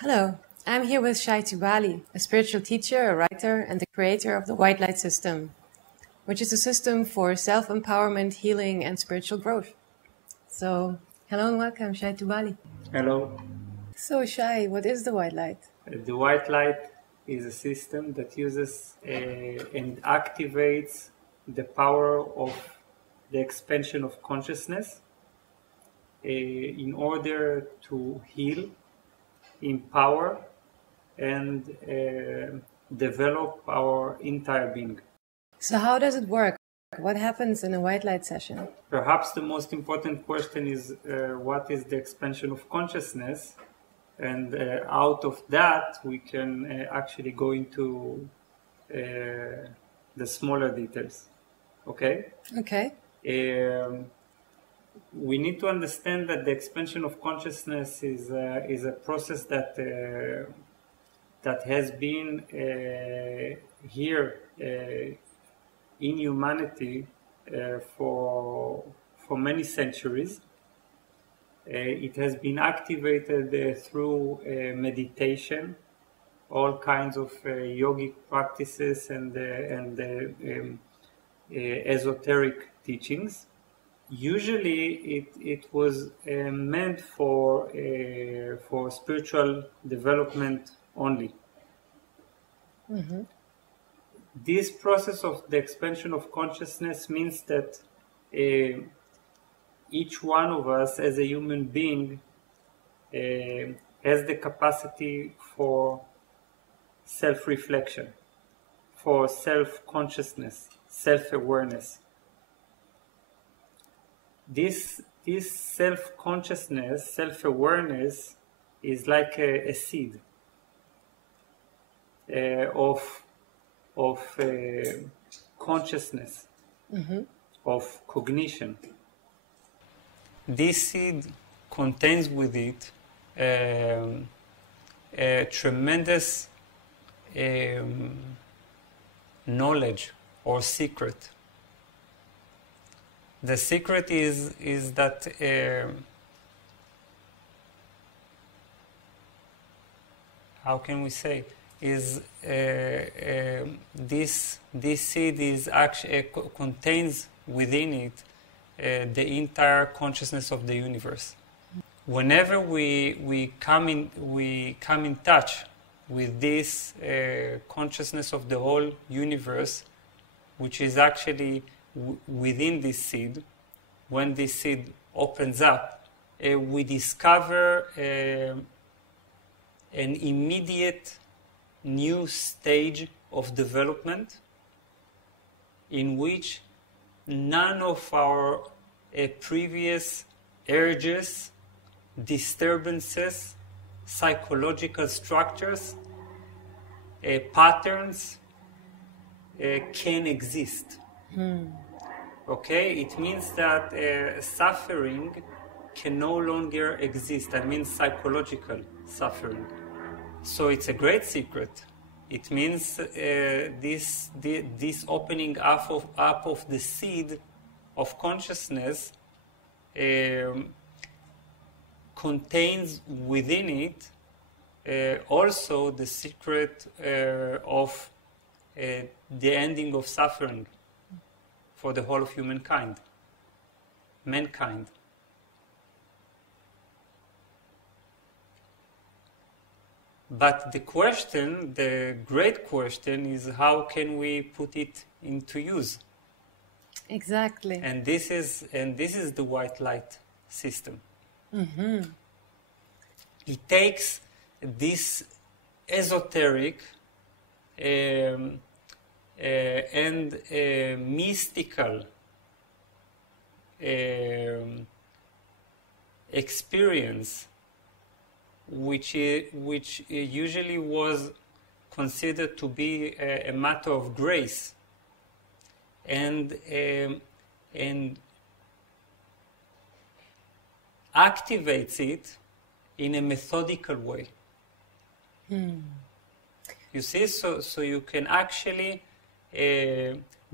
Hello, I'm here with Shay Tubaly, a spiritual teacher, a writer, and the creator of the White Light System, which is a system for self-empowerment, healing, and spiritual growth. So, hello and welcome, Shay Tubaly. Hello. So, Shay, what is the White Light? The white light is a system that uses and activates the power of the expansion of consciousness in order to heal, empower, and develop our entire being. So, how does it work? What happens in a White Light session? Perhaps the most important question is what is the expansion of consciousness? And out of that, we can actually go into the smaller details. Okay? Okay. We need to understand that the expansion of consciousness is a process that has been here in humanity for many centuries. It has been activated through meditation, all kinds of yogic practices and esoteric teachings. Usually it was meant for spiritual development only. Mm-hmm. This process of the expansion of consciousness means that each one of us as a human being has the capacity for self-reflection, for self-consciousness, self-awareness. This self-consciousness, self-awareness is like a seed of consciousness, mm-hmm. of cognition. This seed contains with it a tremendous knowledge or secret. The secret is that how can we say is this seed is actually contains within it the entire consciousness of the universe. Whenever we come in touch with this consciousness of the whole universe, which is actually within this seed, when this seed opens up, we discover an immediate new stage of development in which none of our previous urges, disturbances, psychological structures, patterns can exist. Okay, it means that suffering can no longer exist. That means psychological suffering. So it's a great secret. It means this opening up of the seed of consciousness contains within it also the secret of the ending of suffering for the whole of humankind, mankind. But the question, the great question, is how can we put it into use? Exactly. And this is the white light system. Mm-hmm. It takes this esoteric and mystical experience, which usually was considered to be a matter of grace, and activates it in a methodical way. You see, so you can actually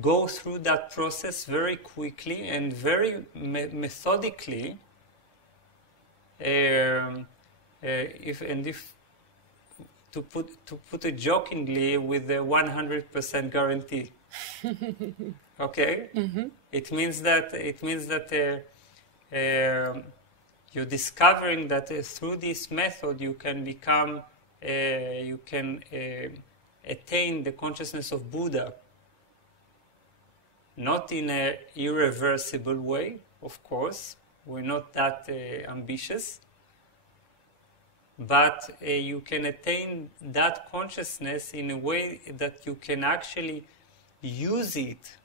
go through that process very quickly and very methodically. If to put it jokingly, with a 100% guarantee. Okay, it means that you're discovering that through this method you can become, you can attain the consciousness of Buddha. Not in an irreversible way, of course. We're not that ambitious. But you can attain that consciousness in a way that you can actually use it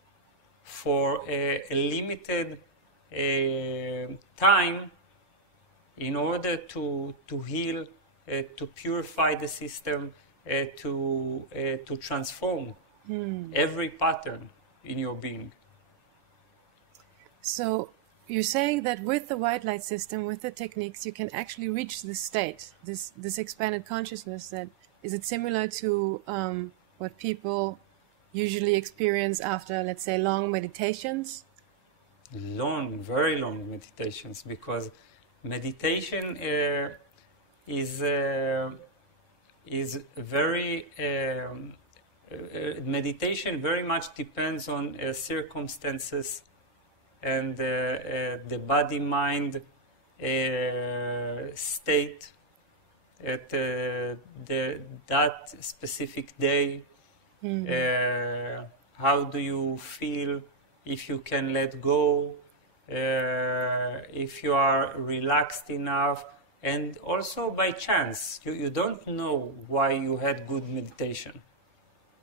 for a limited time in order to heal, to purify the system, to transform every pattern in your being. So you're saying that with the white light system, with the techniques, you can actually reach this state, this expanded consciousness. That is it similar to what people usually experience after, let's say, long meditations? Very long meditations, because meditation is very meditation very much depends on circumstances and the body-mind state at that specific day. How do you feel? If you can let go, if you are relaxed enough, and also by chance. You don't know why you had good meditation.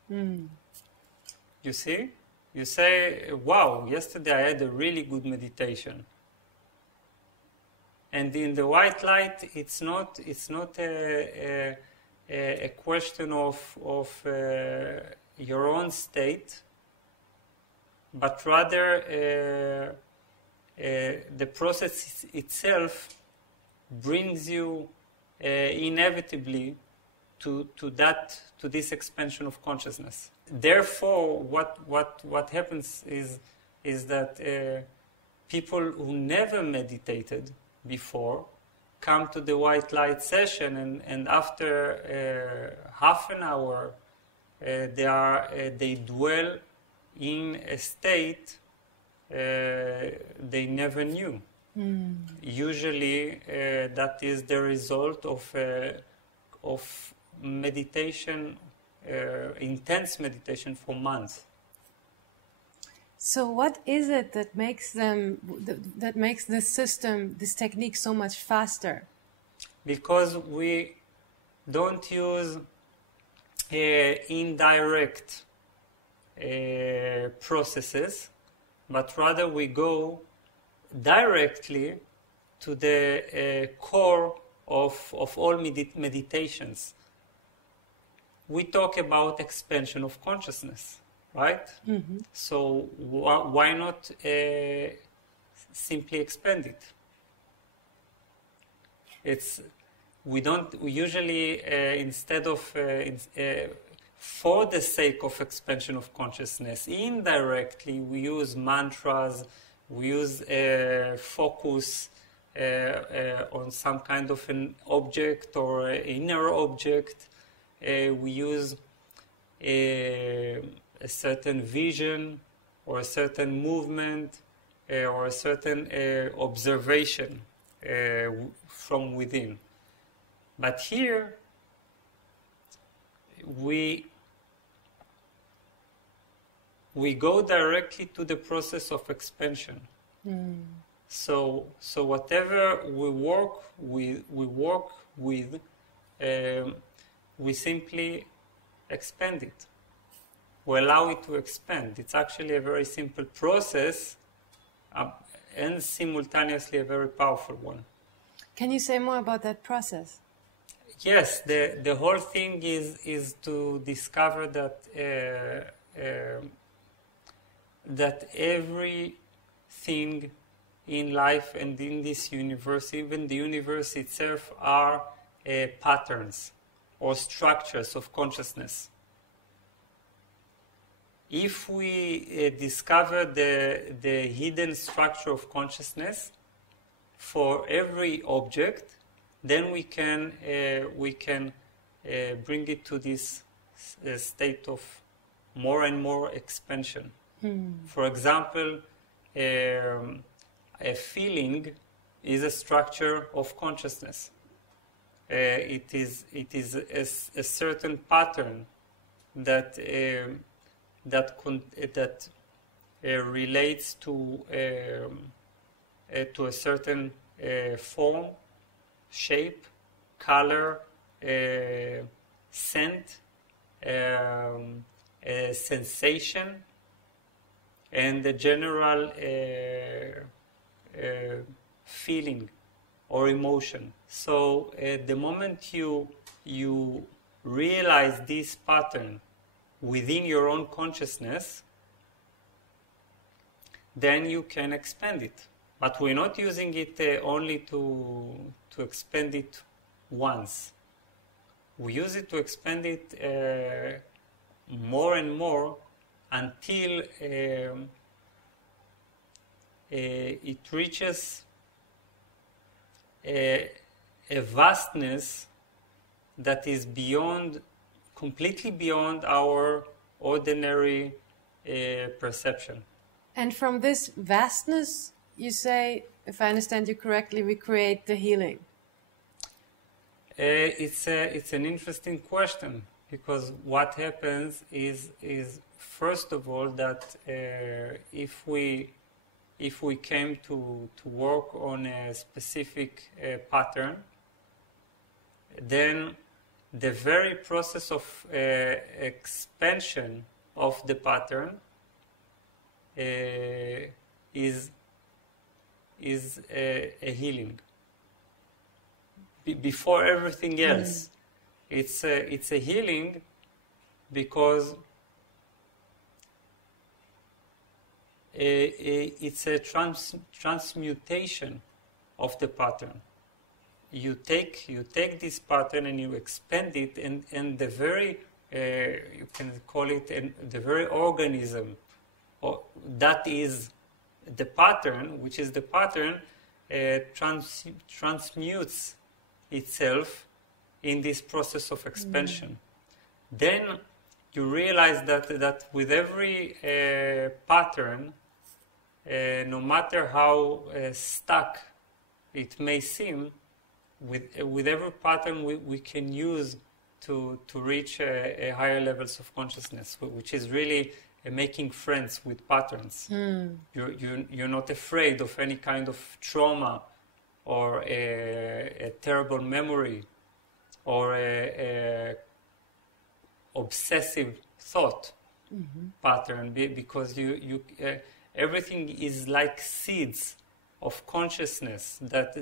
You see? You say, wow, yesterday I had a really good meditation. And in the white light, it's not a question of your own state, but rather the process itself brings you inevitably to this expansion of consciousness. Therefore, what happens is that people who never meditated before come to the white light session, and after half an hour they dwell in a state they never knew. Usually that is the result of meditation, intense meditation for months. So what is it that makes that makes this system, this technique, so much faster? Because we don't use indirect processes, but rather we go directly to the core of all meditations. We talk about expansion of consciousness, right? So why not simply expand it? We usually instead of for the sake of expansion of consciousness, indirectly we use mantras, we use focus on some kind of an object or inner object. We use a certain vision or a certain movement or a certain observation from within. But here we go directly to the process of expansion. So whatever we work with, we simply expand it. We allow it to expand. It's actually a very simple process and simultaneously a very powerful one. Can you say more about that process? Yes, the whole thing is to discover that everything in life and in this universe, even the universe itself, are patterns or structures of consciousness. If we discover the hidden structure of consciousness for every object, then we can bring it to this state of more and more expansion. For example, a feeling is a structure of consciousness. It is a certain pattern that relates to a certain form, shape, color, scent, sensation, and the general feeling or emotion. So the moment you realize this pattern within your own consciousness, then you can expand it. But we're not using it only to expand it once. We use it to expand it more and more until it reaches a vastness that is completely beyond our ordinary perception. And from this vastness, you say, if I understand you correctly, we create the healing. It's an interesting question, because what happens is first of all that if we came to work on a specific pattern, then the very process of expansion of the pattern is a healing. Before everything else, it's a healing, because it's a transmutation of the pattern. You take this pattern and you expand it, and the very you can call it the very organism that is the pattern, which is the pattern, transmutes itself in this process of expansion. Then you realize that with every pattern, no matter how stuck it may seem, with every pattern we can use to reach a higher levels of consciousness, which is really making friends with patterns. You're not afraid of any kind of trauma or a terrible memory or a obsessive thought pattern, because you everything is like seeds of consciousness that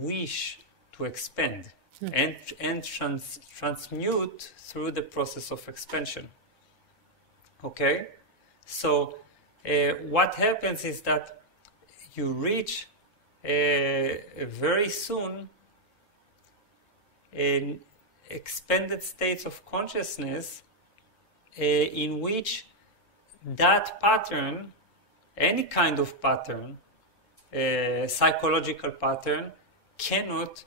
wish to expand and transmute through the process of expansion. Okay, so what happens is that you reach very soon an expanded states of consciousness in which that pattern, any kind of pattern, psychological pattern, cannot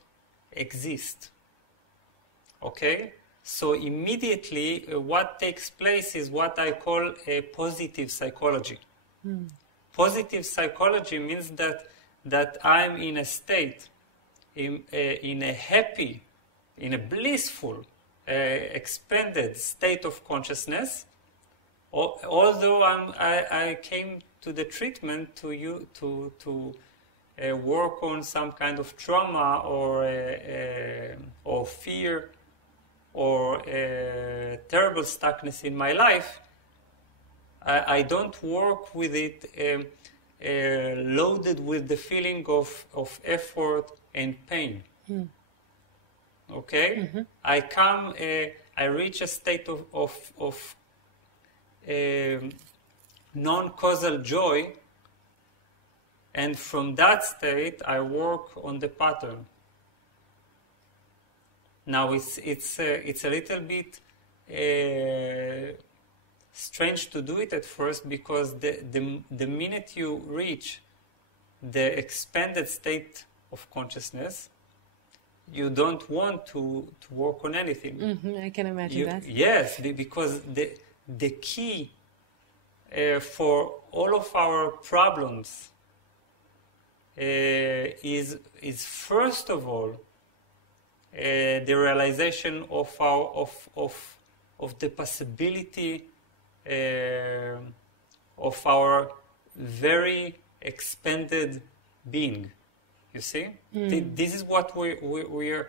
exist. Okay? So immediately what takes place is what I call a positive psychology. Positive psychology means that I'm in a state, in a happy, in a blissful, expanded state of consciousness, although I came to the treatment to work on some kind of trauma or fear or terrible stuckness in my life. I don't work with it loaded with the feeling of effort and pain. Okay? I reach a state of non-causal joy, and from that state I work on the pattern. Now it's a little bit strange to do it at first, because the minute you reach the expanded state of consciousness, you don't want to work on anything. I can imagine that. Yes, because the key for all of our problems is first of all the realization of the possibility of our very expanded being. You see, this is what we're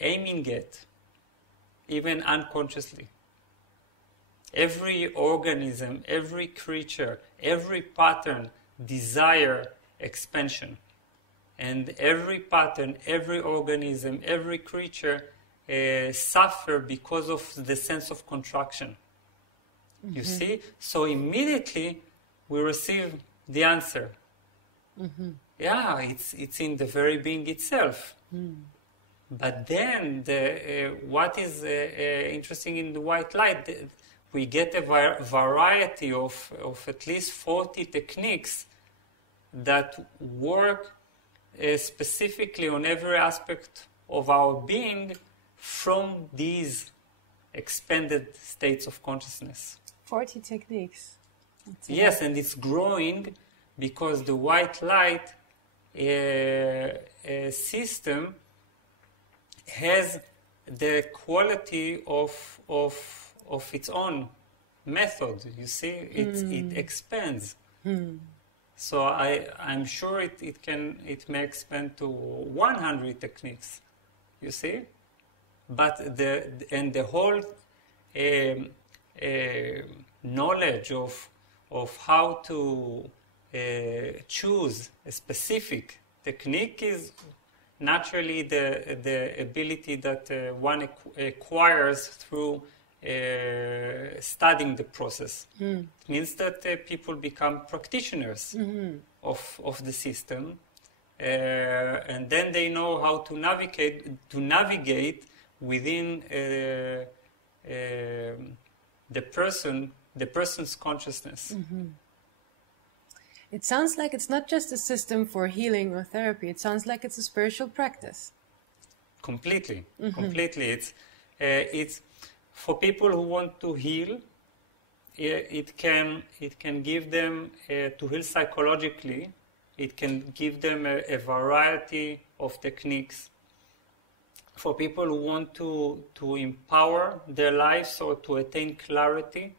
aiming at, even unconsciously. Every organism, every creature, every pattern desire expansion. And every pattern, every organism, every creature suffer because of the sense of contraction. You see? So immediately we receive the answer. Yeah, it's in the very being itself. But then what is interesting in the white light, we get a variety of at least 40 techniques that work specifically on every aspect of our being from these expanded states of consciousness. 40 techniques. Yes, and it's growing because the white light system has the quality of its own method. You see, it expands. So I'm sure it may expand to 100 techniques. You see, but the whole knowledge of how to choose a specific technique is naturally the ability that one acquires through studying the process. It means that people become practitioners of the system, and then they know how to navigate within the person's consciousness. It sounds like it's not just a system for healing or therapy. It sounds like it's a spiritual practice. Completely. It's for people who want to heal. It can give them to heal psychologically. It can give them a variety of techniques. For people who want to empower their lives or to attain clarity,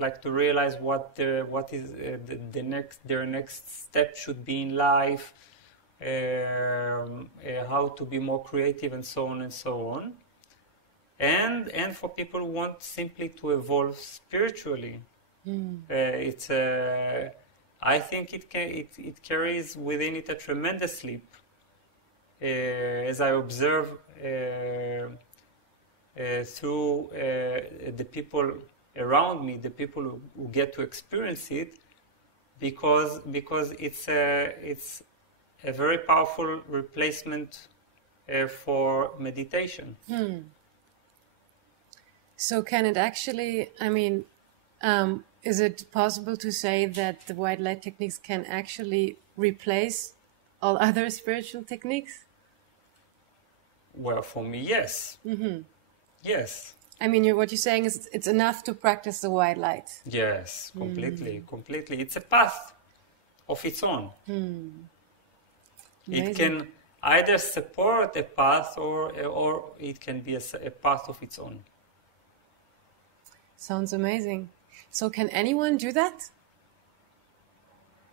like to realize what is their next step should be in life, how to be more creative, and so on and so on. And for people who want simply to evolve spiritually, I think it carries within it a tremendous leap. As I observe through the people around me, the people who get to experience it, because it's a very powerful replacement for meditation. So can it actually, is it possible to say that the white light techniques can actually replace all other spiritual techniques? Well, for me, yes. Yes. What you're saying is it's enough to practice the white light. Yes, completely. It's a path of its own. It can either support a path or it can be a path of its own. Sounds amazing. So can anyone do that?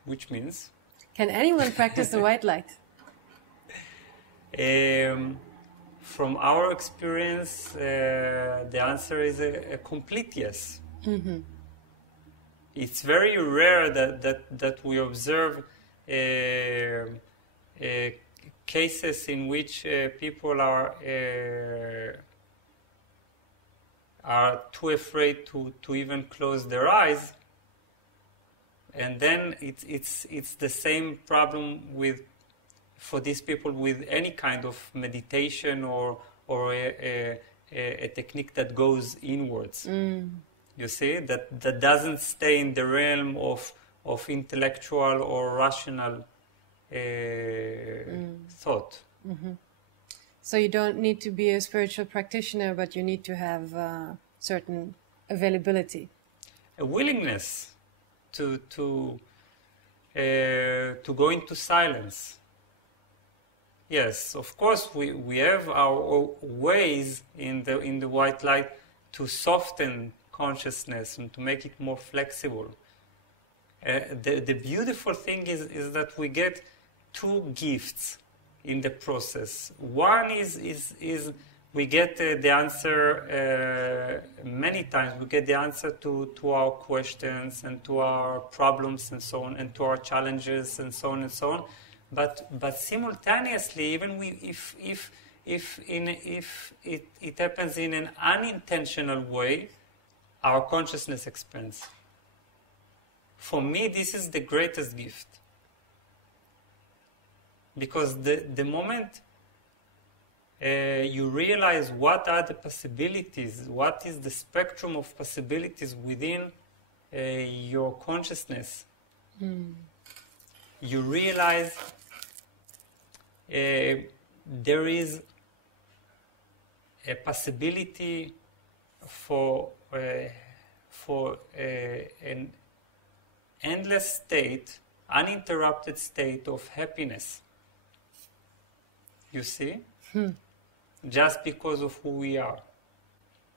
Which means? Can anyone practice the white light? From our experience, the answer is a complete yes. It's very rare that we observe cases in which people are too afraid to even close their eyes, and then it's the same problem for these people with any kind of meditation or a technique that goes inwards. You see, that doesn't stay in the realm of intellectual or rational thought. So you don't need to be a spiritual practitioner, but you need to have certain availability. A willingness to go into silence. Yes, of course, we have our ways in the white light to soften consciousness and to make it more flexible. The beautiful thing is that we get two gifts in the process. One is we get the answer many times. We get the answer to our questions and to our problems and so on, and to our challenges and so on and so on. But simultaneously, even if it happens in an unintentional way, our consciousness expands. For me, this is the greatest gift. Because the moment you realize what are the possibilities, what is the spectrum of possibilities within your consciousness, you realize there is a possibility for an endless state, uninterrupted state of happiness. You see? Just because of who we are.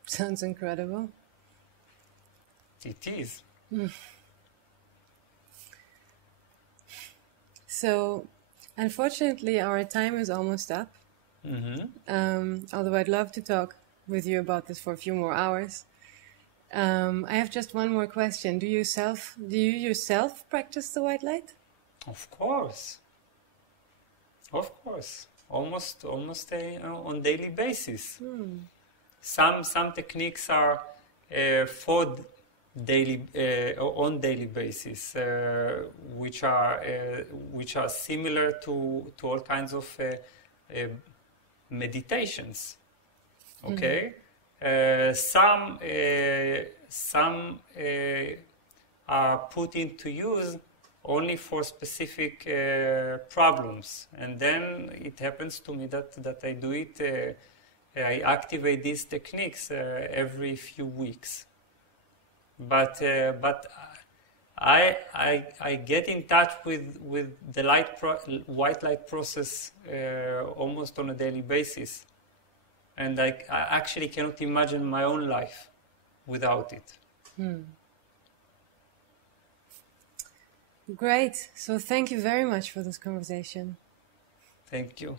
Sounds incredible. It is. So, unfortunately, our time is almost up. Although I'd love to talk with you about this for a few more hours. I have just one more question. Do you yourself practice the white light? Of course. Of course. Almost on daily basis. Some techniques are for daily on daily basis, which are similar to all kinds of meditations. Okay, some are put into use only for specific problems, and then it happens to me that I do it. I activate these techniques every few weeks. But I get in touch with the white light process almost on a daily basis, and I actually cannot imagine my own life without it. Great. So thank you very much for this conversation. Thank you.